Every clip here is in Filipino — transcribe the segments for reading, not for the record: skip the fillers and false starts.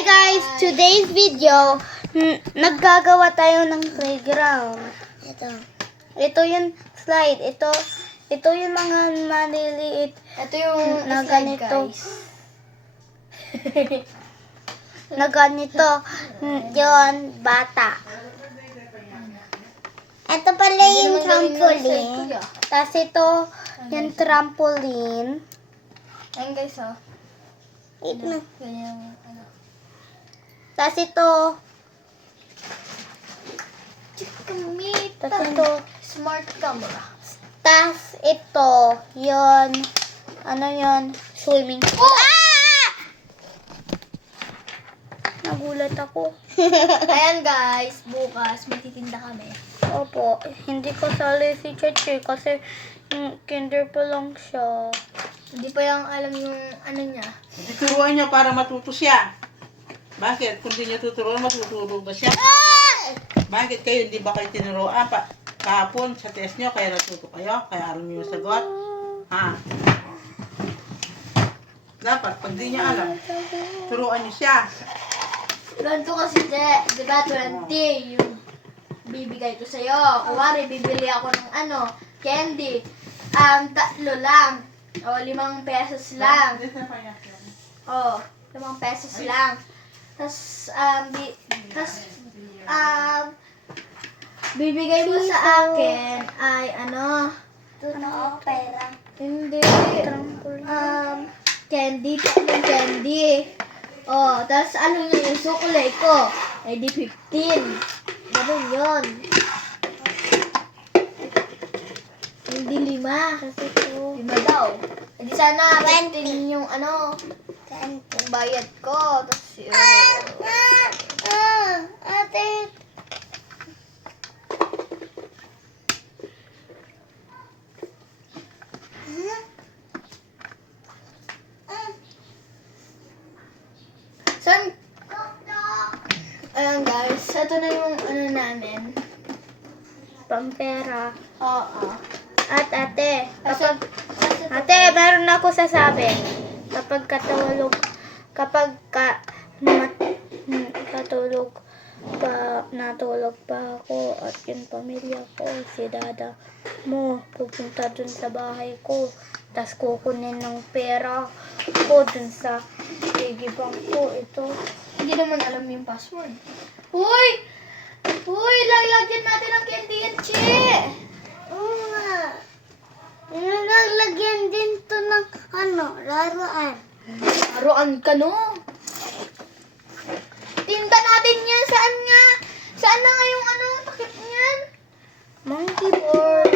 Hi guys! Today's video, naggagawa tayo ng playground. Ito yung slide. Ito yung mga maliliit Ito yung na slide, ganito. guys. Na ganito. Yun, bata. Ito pala yung trampoline. Tapos ito, yung trampoline. Ayan guys, oh. Ito. Ganyan, ano. Tapos ito, tapos ito, Smart camera. tas ito, yun, ano yun, swimming pool. Ah! Nagulat ako. Ayan guys, bukas magtitinda kami. Opo, hindi ko sali si Cheche kasi kinder pa lang siya. Hindi pa lang alam yung ano niya. Tuturuan niya para matuto siya. Bakit? Kung di niya tuturuan, matutulog ba siya? Bakit kayo, hindi ba kayo tinuruan? Kahapon sa test niyo, kaya natuto kayo? Kaya alam niyo yung sagot? Ha? Dapat, pag di niya alam, turuan niyo siya. Ganito kasi, di ba, 20 yung bibigay ko sa'yo. Kuwari, bibili ako ng ano, candy. 3 lang. O, 5 pesos lang. O, 5 pesos lang. Bibigay mo sa akin ay ano, Pera. hindi, candy, 3 candy. O, tapos ano nga yung sukulay ko? Ay di 15. Ganun yun. Hindi 5. Kasi ito, 5 daw. E di sana 20 yung ano, yung bayad ko. Tapos yun. ate, San? Ayan guys, ito na yung ano namin. pampera. Oo. At ate, Kapag, ate, meron ako sasabi. Natulog pa ako at yung pamilya ko, si dada mo, pupunta dun sa bahay ko. Tapos kukunin ng pera ko dun sa piggy bank ko. Ito. hindi naman alam yung password. Uy! Uy! Lalagyan natin ang candy yan, Che! Oo nga. Nilalagyan din to ng laruan. Laruan ka, no? Tinda natin yan. Saan nga? Saan na nga yung ano, takip niyan? Monkey board.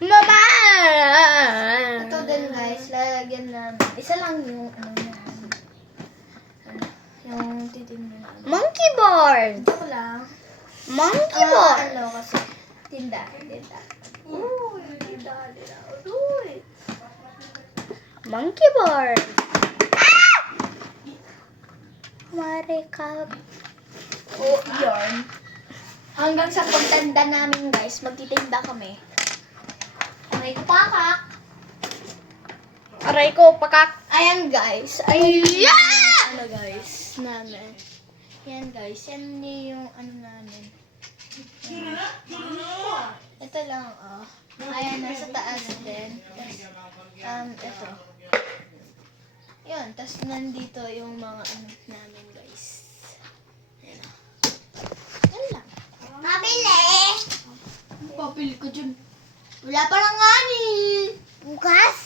Mama! Mama! Ito din guys, lalagyan namin. Isa lang yung ano namin. Yung titingnan namin. Monkey board. Ito lang. Monkey board. Ano kasi? Tinda. Uy, tinda. Uy. Monkey board. Marikab. Oh, yarn. Hanggang sa pagtanda namin guys, magtitinda kami. May pakak. Aray ko, pakak. Ayan guys. Ano guys, namin. Yan guys, yan yung ano namin. Ito lang, oh. Ayan, nasa taas din. Ito. Yun, tas nandito yung mga ano namin guys. Ayan, oh. Yan lang. Mabili. Papili ko dyan. Wala pa lang nga ni. Bukas?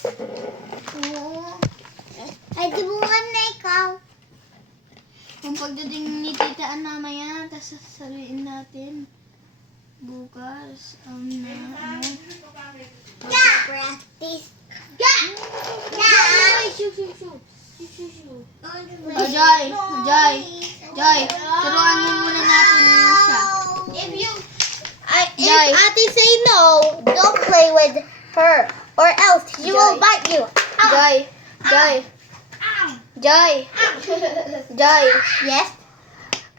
Oo. Ay, di bukan na ikaw. Kung pagdating ni Tita Ann mamaya, tas sasabihin natin. Bukas, ano. Practice. Joy, turuan mo muna natin siya. If Ate say no, don't play with her, or else she will Joy. bite you. Joy. Yes?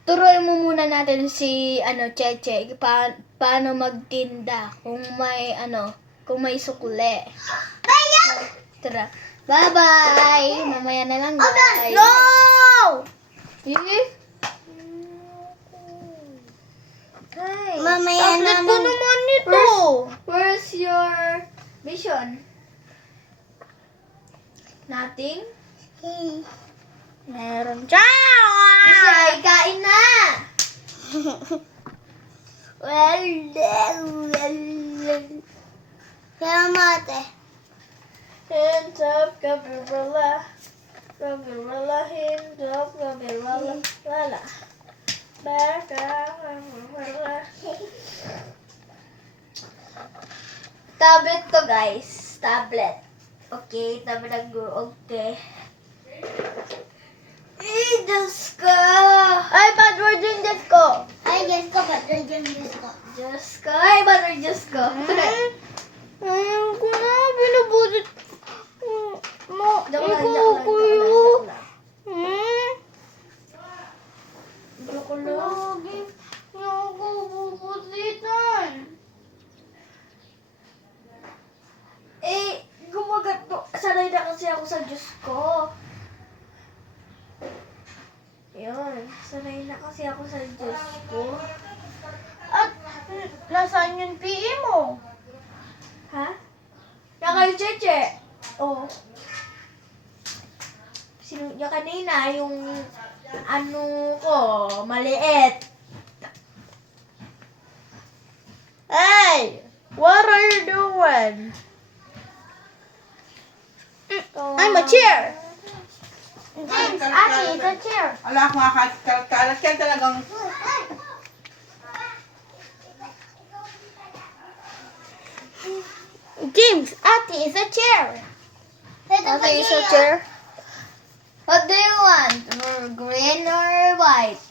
Turuan mo muna natin si Cheche paano magtinda kung may kung may sukle. Tara. Bye-bye! Mamaya na lang, guys. No! Eh? Mamaya tablet ko naman ito. Where's your vision? Nothing? Meron dyan. Isay, kain na! Kaya mate. Hands up, Gabriela. Gabriela, hands up, Gabriela. Wala. Back up, Gabriela. Tablet to, guys. Tablet. Okay, tablet go. Okay. Diyos ko! Ay, password yung Diyos ko. Diyos ko. Ay, ba't Diyos ko? Ayaw ko na. Binubusit mo. Joke lang, Ikaw, joke lang, kuya. joke lang. Joke lang. Lagi. Ako bubusitan. Gumagat to. Sanay na kasi ako sa Diyos ko. Yun. Sanay na kasi ako sa Diyos ko. At nasaan yung PE mo? Ha? Nakay Cheche. Oh. Yung kanina, yung ano ko, maliit. Hey! What are you doing? I'm a chair. James, Ate, it's a chair. Ala, mga kalat yan talagang... James, Ate, it's a chair. Okay, so chair. What do you want? Green or white?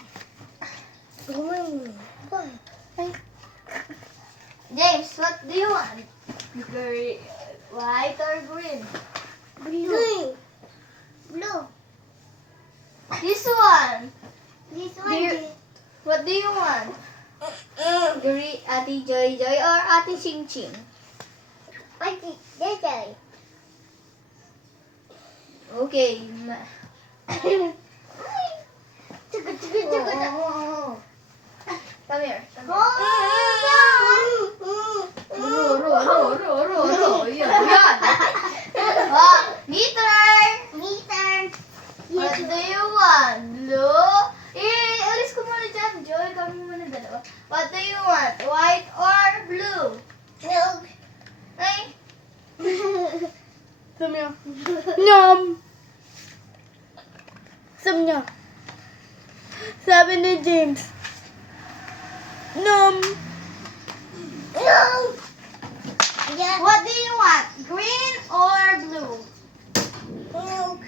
James, what do you want? White or green? Blue. Blue. This one. This Do you- What do you want? Green, Ate Joy Joy or Ate Ching Ching? Ate, Jay. Okay. Oh. Come here. Come here. Oh. Yan. Oh, meter. What Meter. do you want? Blue? Alis ko muna dyan. Joy, kami muna dalawa. What do you want? White or blue? Milk. Ay. Samya. Nyam. Samya. Sabi ni James. Nom. No. Yeah. What do you want? Green or blue? Milk.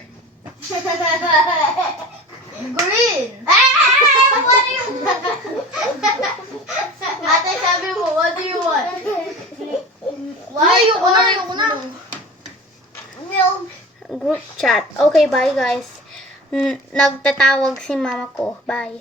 Green. What do you Ate, sabi mo, what do you want? Ayoko na, ayoko na. Milk. Group chat. Okay, bye guys. Nagtatawag si mama ko. Bye.